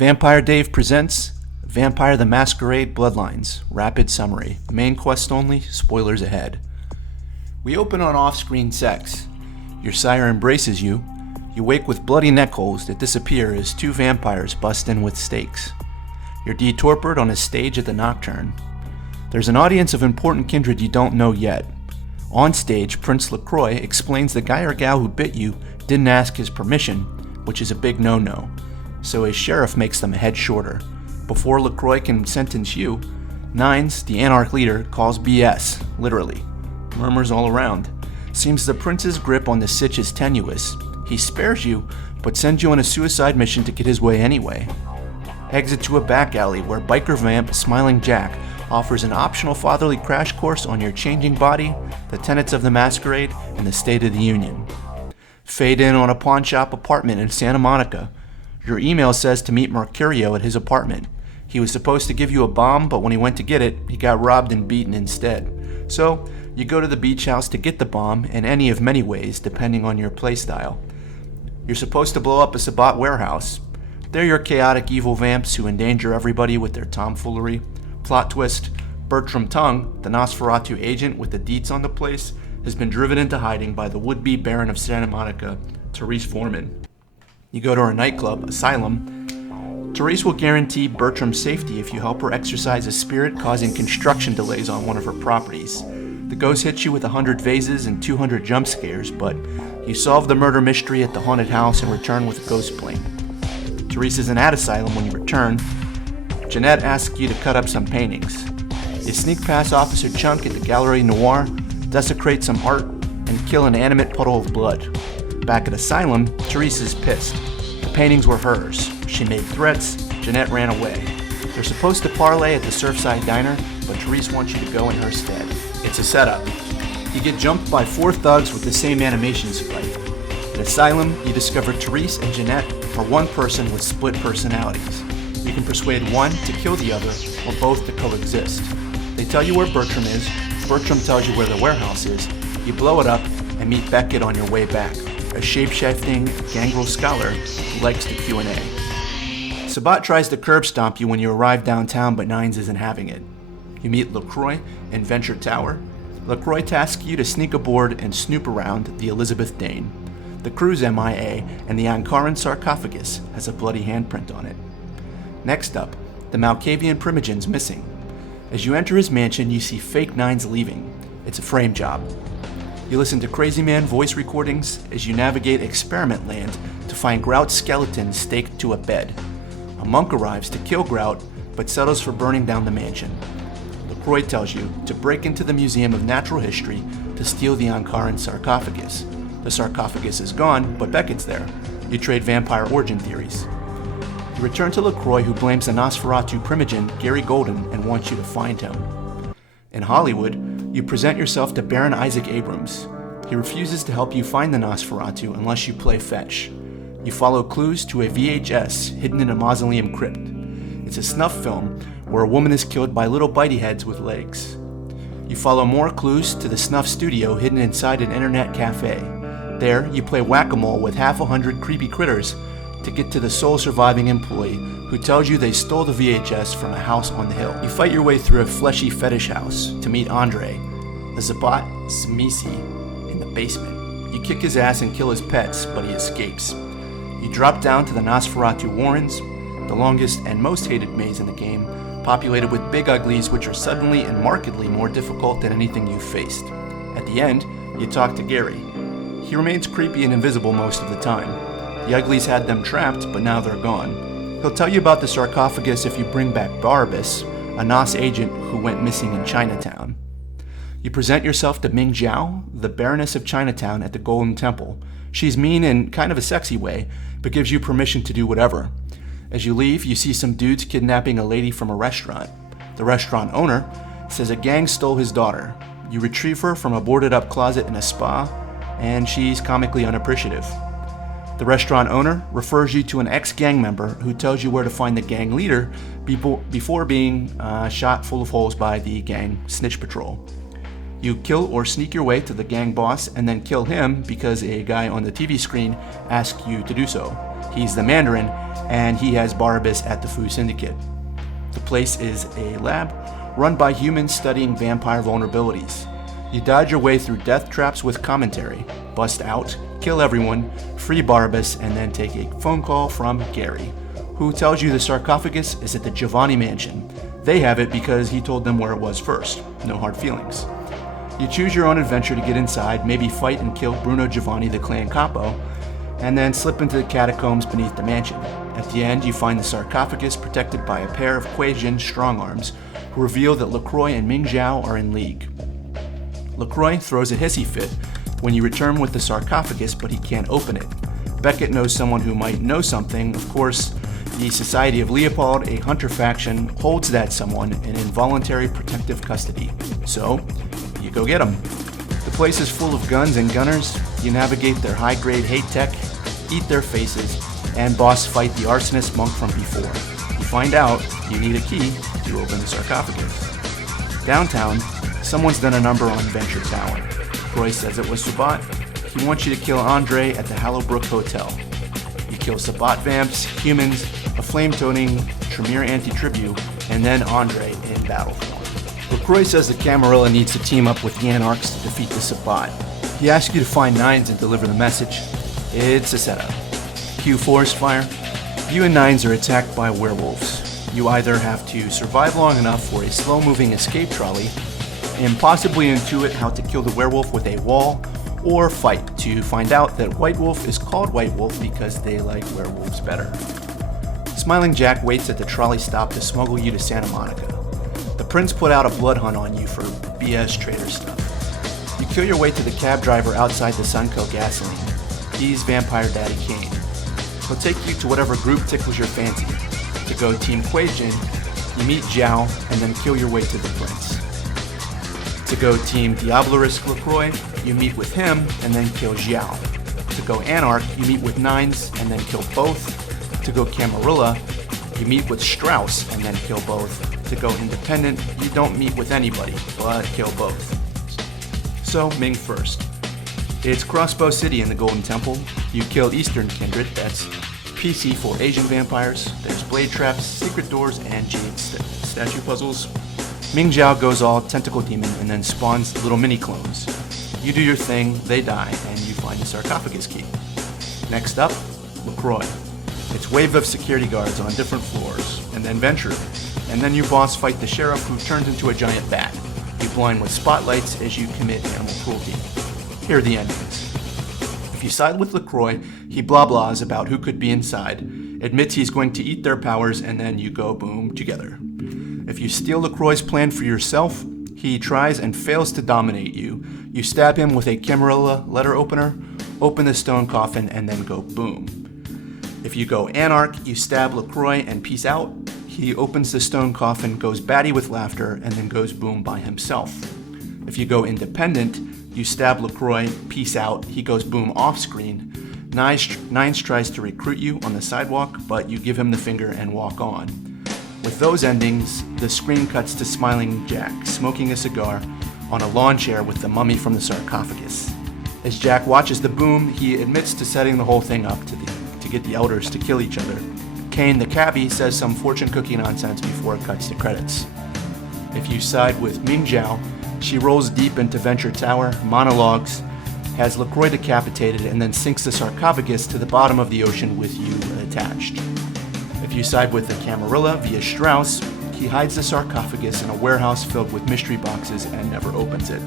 Vampire Dave presents Vampire the Masquerade Bloodlines. Rapid summary. Main quest only, spoilers ahead. We open on off-screen sex. Your sire embraces you. You wake with bloody neck holes that disappear as two vampires bust in with stakes. You're detorpored on a stage at the Nocturne. There's an audience of important kindred you don't know yet. On stage, Prince LaCroix explains the guy or gal who bit you didn't ask his permission, which is a big no-no. So a sheriff makes them a head shorter. Before LaCroix can sentence you, Nines, the Anarch leader, calls BS, literally. Murmurs all around. Seems the prince's grip on the sitch is tenuous. He spares you, but sends you on a suicide mission to get his way anyway. Exit to a back alley where biker vamp Smiling Jack offers an optional fatherly crash course on your changing body, the tenets of the masquerade, and the State of the Union. Fade in on a pawn shop apartment in Santa Monica. Your email says to meet Mercurio at his apartment. He was supposed to give you a bomb, but when he went to get it, he got robbed and beaten instead. So, you go to the beach house to get the bomb in any of many ways, depending on your playstyle. You're supposed to blow up a Sabat warehouse. They're your chaotic evil vamps who endanger everybody with their tomfoolery. Plot twist, Bertram Tongue, the Nosferatu agent with the deets on the place, has been driven into hiding by the would-be Baron of Santa Monica, Therese Foreman. You go to her nightclub, Asylum. Therese will guarantee Bertram's safety if you help her exorcise a spirit causing construction delays on one of her properties. The ghost hits you with 100 vases and 200 jump scares, but you solve the murder mystery at the haunted house and return with a ghost plane. Therese isn't at Asylum when you return. Jeanette asks you to cut up some paintings. You sneak past Officer Chunk at the Gallery Noir, desecrate some art, and kill an animate puddle of blood. Back at Asylum, Therese is pissed. The paintings were hers. She made threats. Jeanette ran away. They're supposed to parlay at the Surfside Diner, but Therese wants you to go in her stead. It's a setup. You get jumped by 4 thugs with the same animation sprite. At Asylum, you discover Therese and Jeanette are one person with split personalities. You can persuade one to kill the other, or both to coexist. They tell you where Bertram is. Bertram tells you where the warehouse is. You blow it up and meet Beckett on your way back, a shape-shifting gangrel scholar who likes the Q&A. Sabat tries to curb stomp you when you arrive downtown, but Nines isn't having it. You meet LaCroix in Venture Tower. LaCroix tasks you to sneak aboard and snoop around the Elizabeth Dane. The crew's MIA, and the Ankaran sarcophagus has a bloody handprint on it. Next up, the Malkavian Primogen's missing. As you enter his mansion, you see fake Nines leaving. It's a frame job. You listen to Crazy Man voice recordings as you navigate Experiment Land to find Grout's skeleton staked to a bed. A monk arrives to kill Grout, but settles for burning down the mansion. LaCroix tells you to break into the Museum of Natural History to steal the Ankaran sarcophagus. The sarcophagus is gone, but Beckett's there. You trade vampire origin theories. You return to LaCroix, who blames the Nosferatu primogen, Gary Golden, and wants you to find him. In Hollywood, you present yourself to Baron Isaac Abrams. He refuses to help you find the Nosferatu unless you play fetch. You follow clues to a VHS hidden in a mausoleum crypt. It's a snuff film where a woman is killed by little bitey heads with legs. You follow more clues to the snuff studio hidden inside an internet cafe. There, you play whack-a-mole with 100 creepy critters to get to the sole surviving employee who tells you they stole the VHS from a house on the hill. You fight your way through a fleshy fetish house to meet Andre, the Zabat Smisi, in the basement. You kick his ass and kill his pets, but he escapes. You drop down to the Nosferatu Warrens, the longest and most hated maze in the game, populated with big uglies which are suddenly and markedly more difficult than anything you've faced. At the end, you talk to Gary. He remains creepy and invisible most of the time. The uglies had them trapped, but now they're gone. He'll tell you about the sarcophagus if you bring back Barbas, a Nos agent who went missing in Chinatown. You present yourself to Ming Zhao, the Baroness of Chinatown at the Golden Temple. She's mean in kind of a sexy way, but gives you permission to do whatever. As you leave, you see some dudes kidnapping a lady from a restaurant. The restaurant owner says a gang stole his daughter. You retrieve her from a boarded-up closet in a spa, and she's comically unappreciative. The restaurant owner refers you to an ex-gang member who tells you where to find the gang leader before being shot full of holes by the gang snitch patrol. You kill or sneak your way to the gang boss and then kill him because a guy on the TV screen asks you to do so. He's the Mandarin, and he has Barabbas at the Fu Syndicate. The place is a lab run by humans studying vampire vulnerabilities. You dodge your way through death traps with commentary, bust out, kill everyone, free Barabbas, and then take a phone call from Gary, who tells you the sarcophagus is at the Giovanni mansion. They have it because he told them where it was first. No hard feelings. You choose your own adventure to get inside, maybe fight and kill Bruno Giovanni, the clan capo, and then slip into the catacombs beneath the mansion. At the end, you find the sarcophagus protected by a pair of Kuei-jin strong-arms, who reveal that LaCroix and Ming Zhao are in league. LaCroix throws a hissy fit when you return with the sarcophagus, but he can't open it. Beckett knows someone who might know something. Of course, the Society of Leopold, a hunter faction, holds that someone in involuntary protective custody. So, you go get him. The place is full of guns and gunners. You navigate their high-grade hate tech, eat their faces, and boss fight the arsonist monk from before. You find out you need a key to open the sarcophagus. Downtown, someone's done a number on Venture Tower. Croy says it was Sabat. He wants you to kill Andre at the Hallowbrook Hotel. You kill Sabat vamps, humans, a flame-toting Tremere anti-tribu, and then Andre in battle form. LaCroix says the Camarilla needs to team up with the Anarchs to defeat the Sabat. He asks you to find Nines and deliver the message. It's a setup. Cue forest fire. You and Nines are attacked by werewolves. You either have to survive long enough for a slow-moving escape trolley, impossibly intuit how to kill the werewolf with a wall, or fight to find out that White Wolf is called White Wolf because they like werewolves better. Smiling Jack waits at the trolley stop to smuggle you to Santa Monica. The Prince put out a blood hunt on you for BS trader stuff. You kill your way to the cab driver outside the Sunco gasoline. He's Vampire Daddy Kane. He'll take you to whatever group tickles your fancy. To go Team Kuei-jin, you meet Zhao and then kill your way to the Prince. To go Team Diablo-risk LaCroix, you meet with him and then kill Zhao. To go Anarch, you meet with Nines and then kill both. To go Camarilla, you meet with Strauss and then kill both. To go Independent, you don't meet with anybody, but kill both. So, Ming first. It's Crossbow City in the Golden Temple. You kill Eastern Kindred, that's PC for Asian vampires. There's blade traps, secret doors, and jade statue puzzles. Ming Zhao goes all tentacle demon and then spawns little mini clones. You do your thing, they die, and you find the sarcophagus key. Next up, LaCroix. It's wave of security guards on different floors, and then Venture. And then you boss fight the sheriff who turns into a giant bat. You blind with spotlights as you commit animal cruelty. Here are the endings. If you side with LaCroix, he blah-blahs about who could be inside, admits he's going to eat their powers, and then you go boom together. If you steal LaCroix's plan for yourself, he tries and fails to dominate you. You stab him with a Camarilla letter opener, open the stone coffin, and then go boom. If you go Anarch, you stab LaCroix and peace out. He opens the stone coffin, goes batty with laughter, and then goes boom by himself. If you go Independent, you stab LaCroix, peace out, he goes boom off screen. Nines tries to recruit you on the sidewalk, but you give him the finger and walk on. With those endings, the screen cuts to smiling Jack, smoking a cigar, on a lawn chair with the mummy from the sarcophagus. As Jack watches the boom, he admits to setting the whole thing up to get the elders to kill each other. Kane, the cabbie, says some fortune cookie nonsense before it cuts to credits. If you side with Ming Zhao, she rolls deep into Venture Tower, monologues, has LaCroix decapitated, and then sinks the sarcophagus to the bottom of the ocean with you attached. If you side with the Camarilla via Strauss, he hides the sarcophagus in a warehouse filled with mystery boxes and never opens it.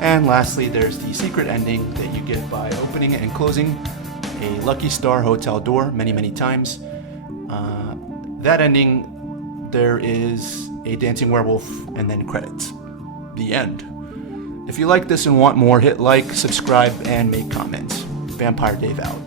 And lastly, there's the secret ending that you get by opening and closing a Lucky Star hotel door many times. That ending, there is a dancing werewolf and then credits. The end. If you like this and want more, hit like, subscribe, and make comments. Vampire Dave out.